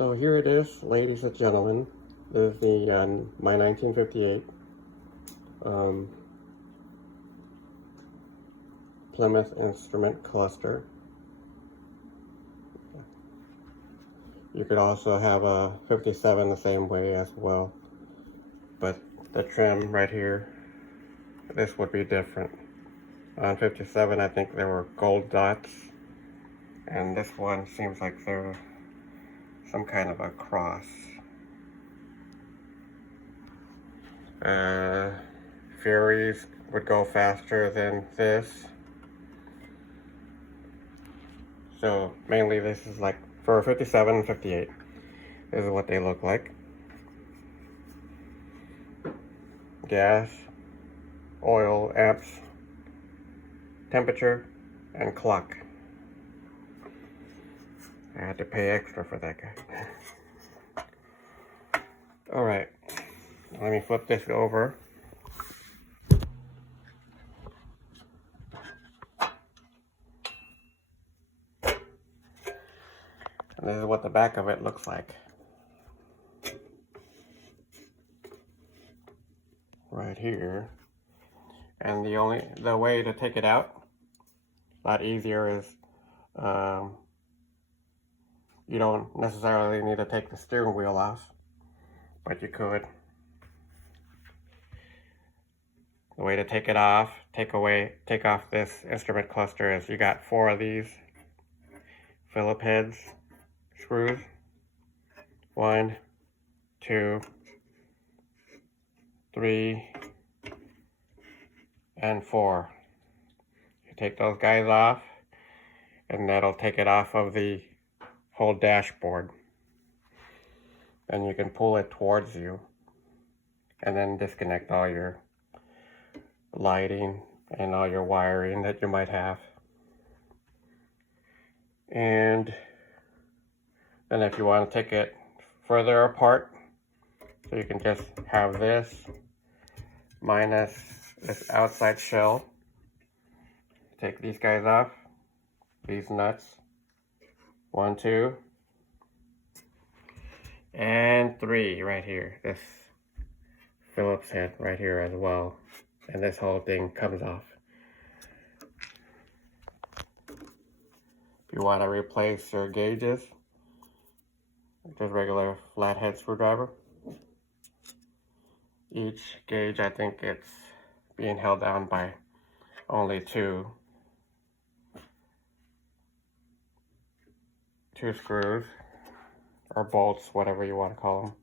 So here it is, ladies and gentlemen. This is the my 1958 Plymouth instrument cluster. You could also have a 57 the same way as well, but the trim right here, this would be different. On 57, I think there were gold dots, and this one seems like they're some kind of a cross. Furies would go faster than this. So mainly this is like for 57 and 58. This is what they look like. Gas, oil, amps, temperature, and clock. I had to pay extra for that guy. Alright, let me flip this over. And this is what the back of it looks like. Right here. And the way to take it out, a lot easier, is you don't necessarily need to take the steering wheel off, but you could. The way to take it off, take off this instrument cluster is you got 4 of these Phillips heads screws. 1, 2, 3, and 4. You take those guys off, and that'll take it off of the whole dashboard. And you can pull it towards you, and then disconnect all your lighting and all your wiring that you might have. And then if you want to take it further apart, so you can just have this minus this outside shell. Take these guys off, these nuts, 1, 2, and 3 right here. This Phillips head right here as well. And this whole thing comes off. If you want to replace your gauges, just regular flathead screwdriver. Each gauge, I think it's being held down by only 2 screws, or bolts, whatever you want to call them.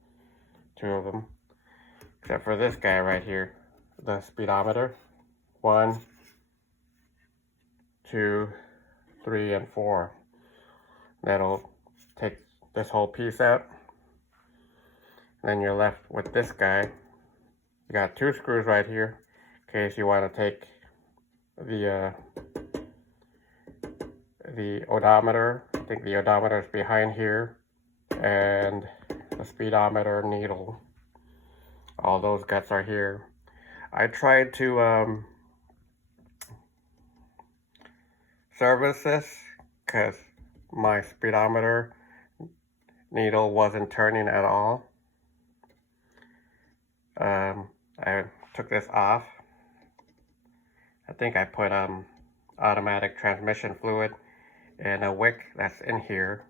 2 of them. Except for this guy right here, the speedometer. 1, 2, 3, and 4. That'll take this whole piece out. Then you're left with this guy. You got 2 screws right here in case you want to take the odometer. I think the odometer is behind here, and the speedometer needle. All those guts are here. I tried to service this because my speedometer needle wasn't turning at all. I took this off. I think I put automatic transmission fluid in a wick that's in here.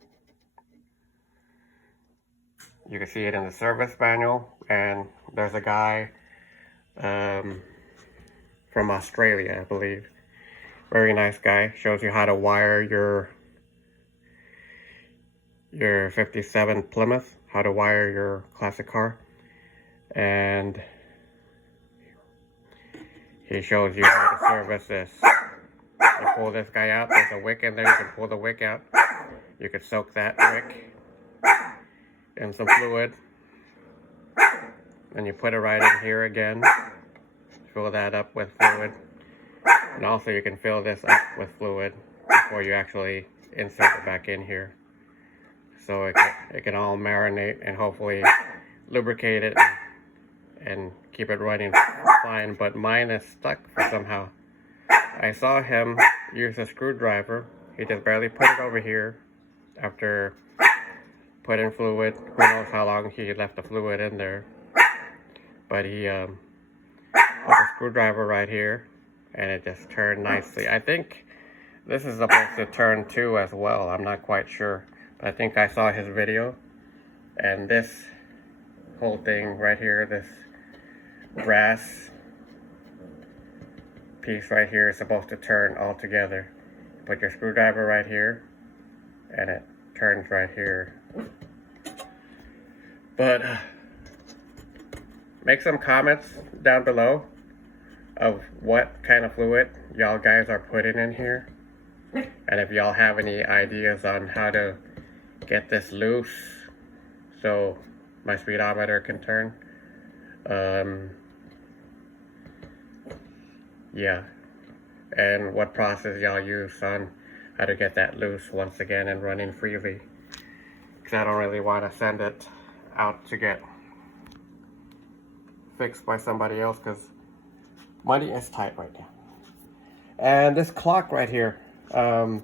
You can see it in the service manual, and there's a guy from Australia, I believe. Very nice guy. Shows you how to wire your 57 Plymouth, how to wire your classic car. And he shows you how to service this. You pull this guy out, there's a wick in there, you can pull the wick out. You can soak that wick in some fluid. And you put it right in here again. Fill that up with fluid. And also you can fill this up with fluid before you actually insert it back in here. So it can all marinate and hopefully lubricate it and keep it running fine. But mine is stuck for somehow. I saw him use a screwdriver. He just barely put it over here after put in fluid. Who knows how long he left the fluid in there. But he put a screwdriver right here, and it just turned nicely. I think this is supposed to turn too as well. I'm not quite sure. But I think I saw his video. And this whole thing right here, this brass piece right here is supposed to turn all together. Put your screwdriver right here, and it turns right here. But make some comments down below of what kind of fluid y'all guys are putting in here, and if y'all have any ideas on how to get this loose so my speedometer can turn. Yeah, and what process y'all use on how to get that loose once again and running freely, because I don't really want to send it out to get fixed by somebody else, because money is tight right now. And this clock right here, how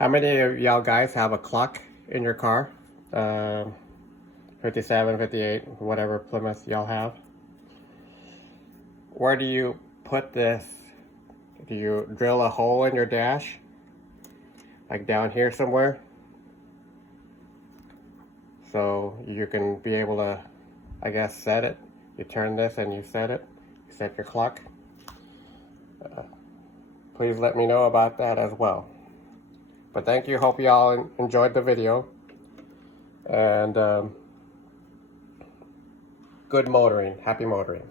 many of y'all guys have a clock in your car? 57, 58, whatever Plymouth y'all have. Where do you put this? Do you drill a hole in your dash? Like down here somewhere? So you can be able to, I guess, set it. You turn this and you set it. You set your clock. Please let me know about that as well. But thank you. Hope y'all enjoyed the video. And good motoring. Happy motoring.